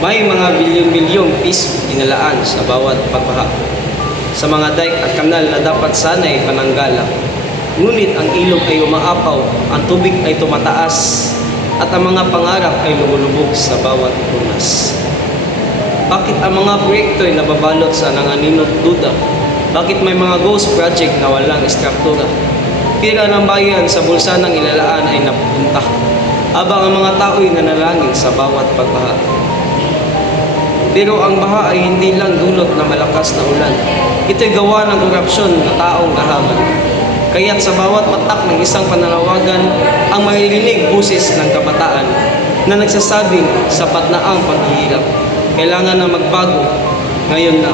May mga bilyon-bilyong piso dinalaan sa bawat pagbaha sa mga dike at kanal na dapat sana'y pananggalang. Ngunit ang ilog ay umaapaw, ang tubig ay tumataas, at ang mga pangarap ay lumulubog sa bawat lunas. Bakit ang mga proyekto ay nababalot sa nanganinot duda? Bakit may mga ghost project na walang istruktura? Pira ng bayan sa bulsa ng ilalaan ay napupunta, habang ang mga tao'y nanalangin sa bawat pagbaha. Pero ang baha ay hindi lang dulot na malakas na ulan. Ito'y gawa ng korupsyon na taong gahaman. Kaya't sa bawat patak ng isang pananawagan, ang maririnig buses ng kabataan na nagsasabing sapat na ang paghihirap. Kailangan na magbago ngayon na.